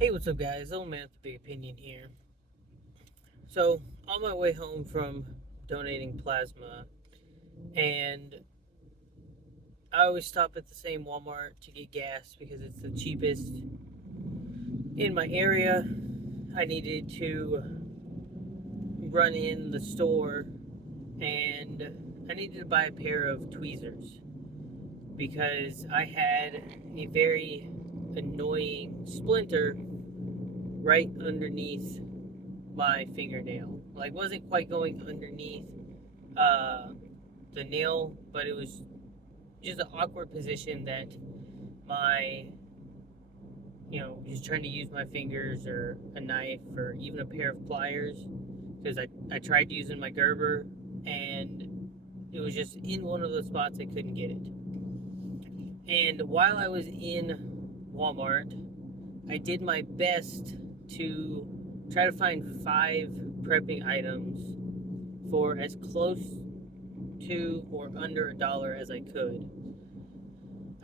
Hey, what's up, guys? Old man with the big opinion here. So, on my way home from donating plasma, and I always stop at the same Walmart to get gas because it's the cheapest in my area. I needed to run in the store and I needed to buy a pair of tweezers because I had a very annoying splinter right underneath my fingernail. Like, wasn't quite going underneath uh, the nail, but it was just an awkward position that my, just trying to use my fingers or a knife or even a pair of pliers, because I tried using my Gerber and it was just in one of those spots I couldn't get it. And while I was in Walmart, I did my best to try to find five prepping items for as close to or under $1 as I could.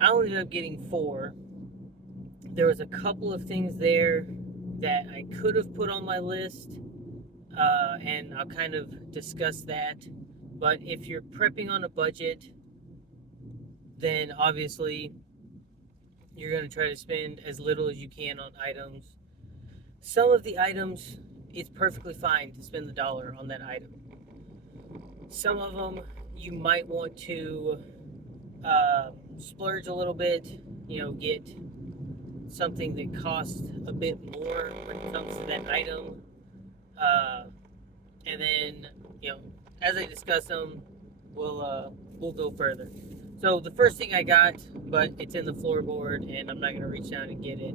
I only ended up getting four. There was a couple of things there that I could have put on my list, and I'll kind of discuss that. But if you're prepping on a budget, then obviously you're going to try to spend as little as you can on items. Some of the items, it's perfectly fine to spend the dollar on that item. Some of them, you might want to splurge a little bit, get something that costs a bit more when it comes to that item. Uh, and then, as I discuss them, we'll go further. So the first thing I got, but it's in the floorboard, and I'm not gonna reach down and get it,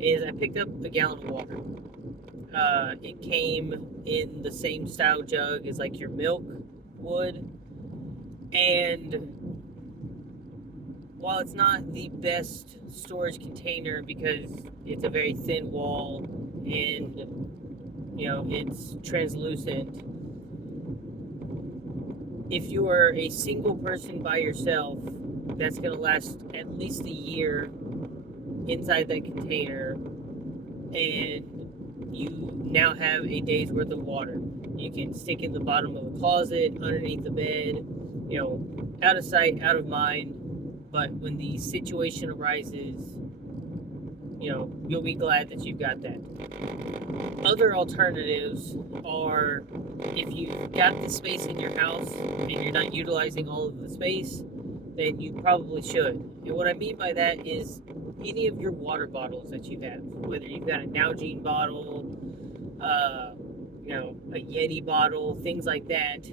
is I picked up a gallon of water. It came in the same style jug as like your milk would, and while it's not the best storage container because it's a very thin wall and it's translucent, if you are a single person by yourself, that's going to last at least a year inside that container, and you now have a day's worth of water. You can stick in the bottom of a closet, underneath the bed, out of sight, out of mind. But when the situation arises, you'll be glad that you've got that. Other alternatives are, if you've got the space in your house and you're not utilizing all of the space, then you probably should. And what I mean by that is any of your water bottles that you have, whether you've got a Nalgene bottle, a Yeti bottle, things like that,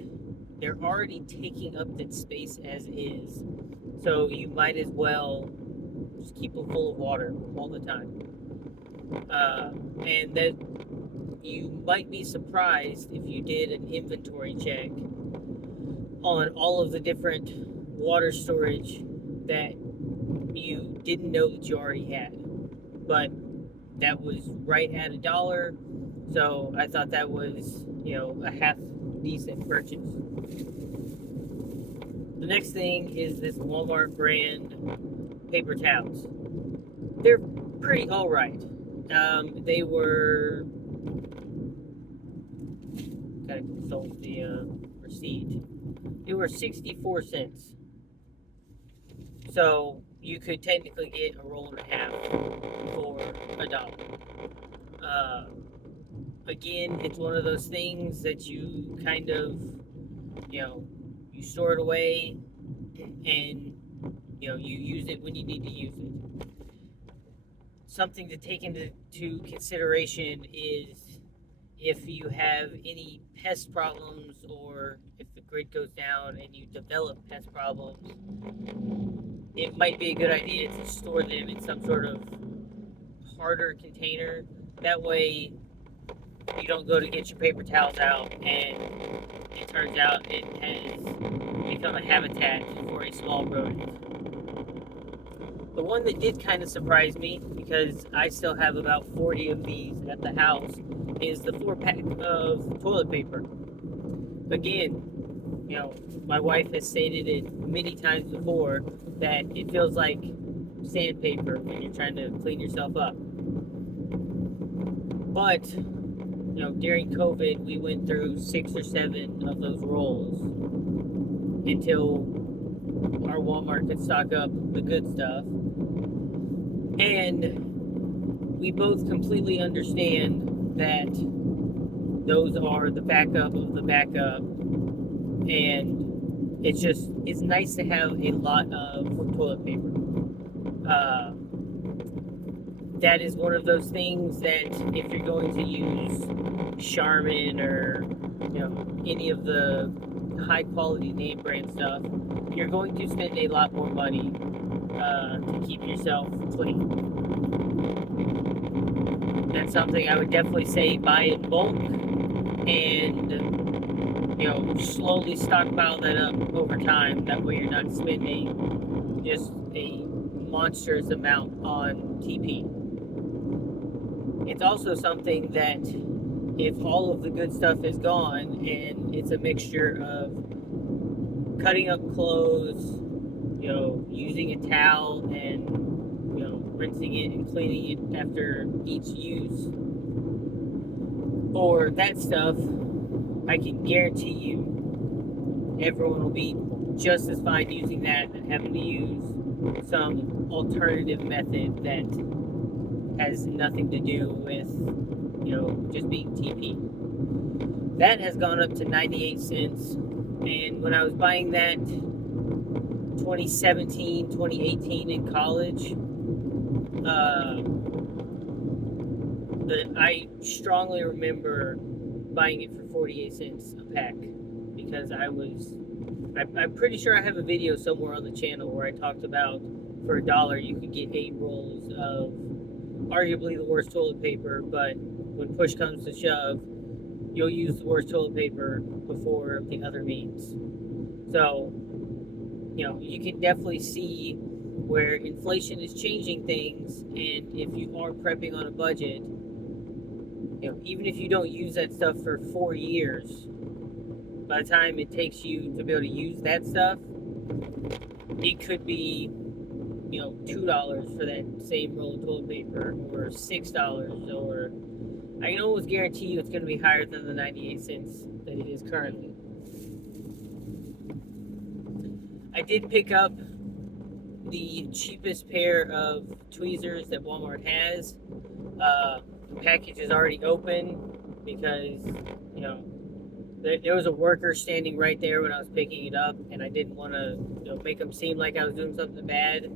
they're already taking up that space as is. So you might as well just keep them full of water all the time. And that you might be surprised if you did an inventory check on all of the different water storage that you didn't know that you already had. But that was right at $1. So I thought that was, a half decent purchase. The next thing is this Walmart brand paper towels. They're pretty alright. They were, gotta consult the receipt. They were 64 cents. So you could technically get a roll and a half for $1. Uh, Again, it's one of those things that you kind of, you store it away and, you use it when you need to use it. Something to take into consideration is if you have any pest problems or if the grid goes down and you develop pest problems, it might be a good idea to store them in some sort of harder container. That way, you don't go to get your paper towels out and it turns out it has become a habitat for a small rodent. The one that did kind of surprise me, because I still have about 40 of these at the house, is the 4-pack of toilet paper. Again, my wife has stated it many times before that it feels like sandpaper when you're trying to clean yourself up. But during COVID, we went through 6 or 7 of those rolls until our Walmart could stock up the good stuff. And we both completely understand that those are the backup of the backup. And it's nice to have a lot of toilet paper. Uh, that is one of those things that if you're going to use Charmin or any of the high quality name brand stuff, you're going to spend a lot more money to keep yourself clean. That's something I would definitely say buy in bulk and slowly stockpile that up over time. That way you're not spending just a monstrous amount on TP. It's also something that if all of the good stuff is gone and it's a mixture of cutting up clothes, using a towel and rinsing it and cleaning it after each use, or that stuff, I can guarantee you everyone will be just as fine using that than having to use some alternative method that has nothing to do with just being TP. That has gone up to 98 cents, and when I was buying that 2017, 2018 in college, I strongly remember buying it for 48 cents a pack because I'm pretty sure I have a video somewhere on the channel where I talked about for $1 you could get 8 rolls of arguably the worst toilet paper, but when push comes to shove, you'll use the worst toilet paper before the other means. So, you can definitely see where inflation is changing things, and if you are prepping on a budget, even if you don't use that stuff for 4 years, by the time it takes you to be able to use that stuff, it could be $2 for that same roll of toilet paper, or $6, or I can almost guarantee you it's going to be higher than the 98 cents that it is currently. I did pick up the cheapest pair of tweezers that Walmart has. The package is already open because there was a worker standing right there when I was picking it up, and I didn't want to make them seem like I was doing something bad.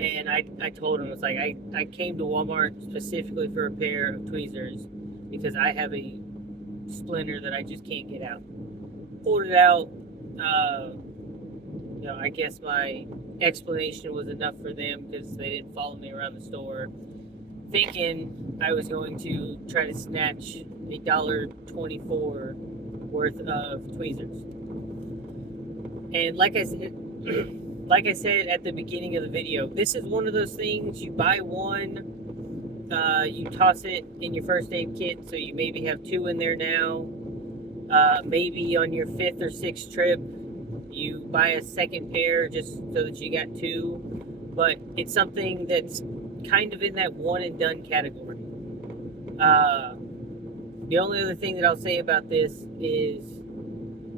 And I told him, it's like I came to Walmart specifically for a pair of tweezers because I have a splinter that I just can't get out. Pulled it out. I guess my explanation was enough for them because they didn't follow me around the store, thinking I was going to try to snatch $1.24 worth of tweezers. And like I said at the beginning of the video, this is one of those things, you buy one, you toss it in your first aid kit, so you maybe have 2 in there now. Maybe on your 5th or 6th trip, you buy a second pair just so that you got 2. But it's something that's kind of in that one and done category. The only other thing that I'll say about this is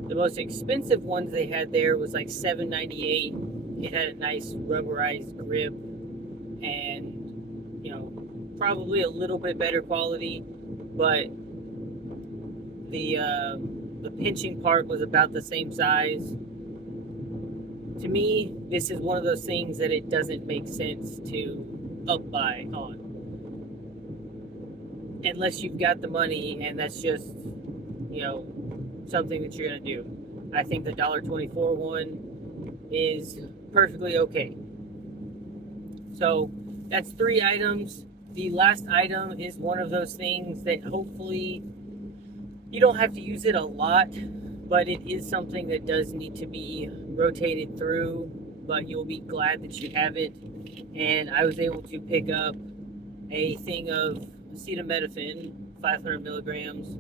the most expensive ones they had there was like $7.98. It had a nice rubberized grip and probably a little bit better quality, but the pinching part was about the same size. To me, this is one of those things that it doesn't make sense to up buy on, unless you've got the money and that's just something that you're gonna do. I think the $1.24 one is perfectly okay. So that's 3 items. The last item is one of those things that hopefully you don't have to use it a lot, but it is something that does need to be rotated through, but you'll be glad that you have it. And I was able to pick up a thing of acetaminophen, 500 milligrams.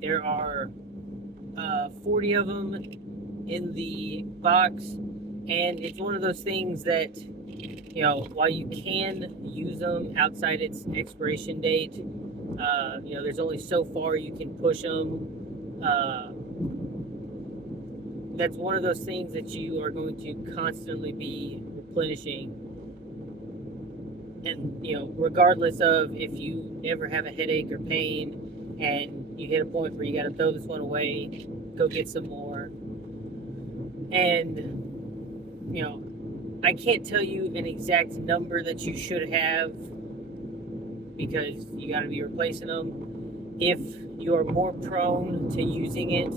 There are 40 of them in the box, and it's one of those things that while you can use them outside its expiration date, there's only so far you can push them. That's one of those things that you are going to constantly be replenishing. And, regardless of if you ever have a headache or pain and you hit a point where you got to throw this one away, go get some more. And, I can't tell you an exact number that you should have because you got to be replacing them. If you are more prone to using it,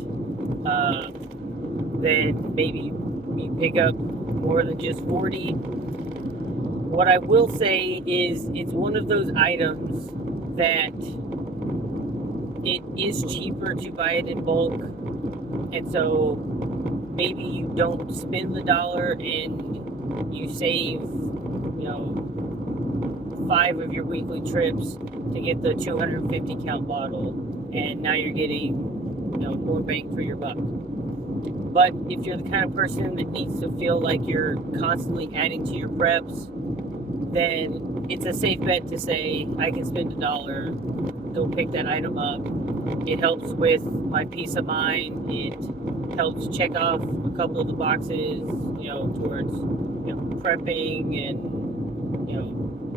then maybe you pick up more than just 40. What I will say is it's one of those items that it is cheaper to buy it in bulk, and so maybe you don't spend the dollar and you save 5 of your weekly trips to get the 250 count bottle, and now you're getting more bang for your buck. But if you're the kind of person that needs to feel like you're constantly adding to your preps, then it's a safe bet to say I can spend $1, go pick that item up. It helps with my peace of mind. It helps check off a couple of the boxes, towards prepping, and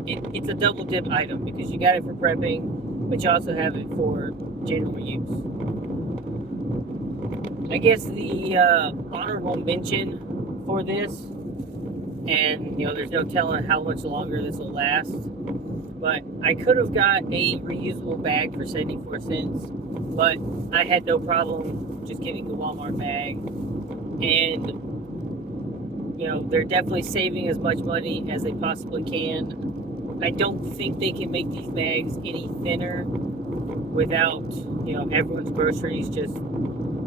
it's a double dip item because you got it for prepping, but you also have it for general use. I guess the honorable mention for this, and there's no telling how much longer this will last, but I could have got a reusable bag for 74 cents, but I had no problem just getting the Walmart bag. And they're definitely saving as much money as they possibly can. I don't think they can make these bags any thinner without everyone's groceries just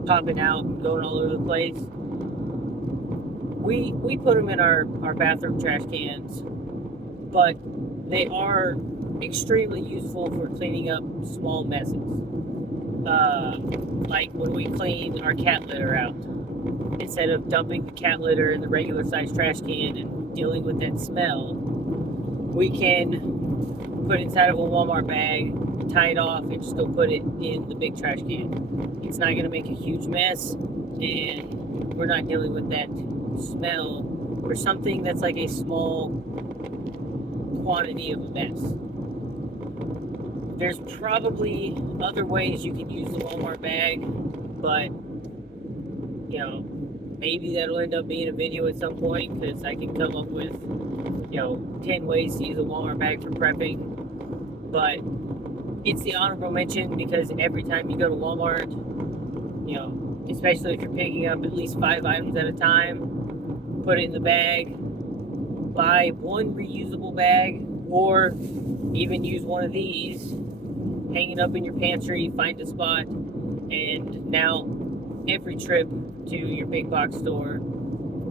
popping out and going all over the place. We put them in our bathroom trash cans, but they are extremely useful for cleaning up small messes. Like when we clean our cat litter out, instead of dumping the cat litter in the regular size trash can and dealing with that smell, we can put it inside of a Walmart bag, tie it off, and just go put it in the big trash can. It's not going to make a huge mess, and we're not dealing with that smell or something that's like a small quantity of a mess. There's probably other ways you can use the Walmart bag, but maybe that'll end up being a video at some point because I can come up with 10 ways to use a Walmart bag for prepping. But it's the honorable mention because every time you go to Walmart, especially if you're picking up at least 5 items at a time, put it in the bag, buy one reusable bag, or even use one of these, hang it up in your pantry, find a spot, and now every trip to your big box store,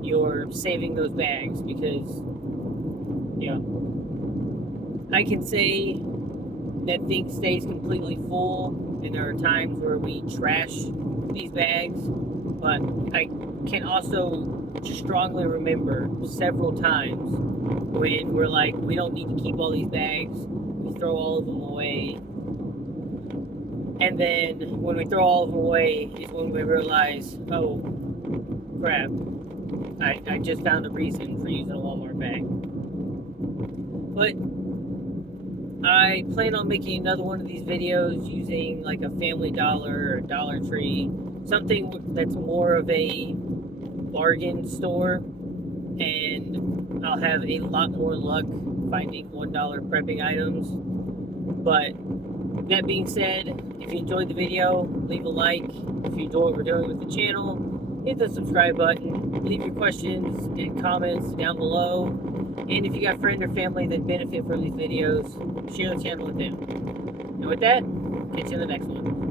you're saving those bags because, I can say that thing stays completely full, and there are times where we trash these bags, but I can also strongly remember several times when we're like, we don't need to keep all these bags, we throw all of them away. And then when we throw all of them away is when we realize, oh crap, I just found a reason for using a Walmart bag. But I plan on making another one of these videos using like a Family Dollar or Dollar Tree, something that's more of a bargain store, and I'll have a lot more luck finding $1 prepping items. But that being said, if you enjoyed the video, leave a like. If you enjoy what we're doing with the channel, hit the subscribe button. Leave your questions and comments down below. And if you got friends or family that benefit from these videos, share the channel with them. And with that, catch you in the next one.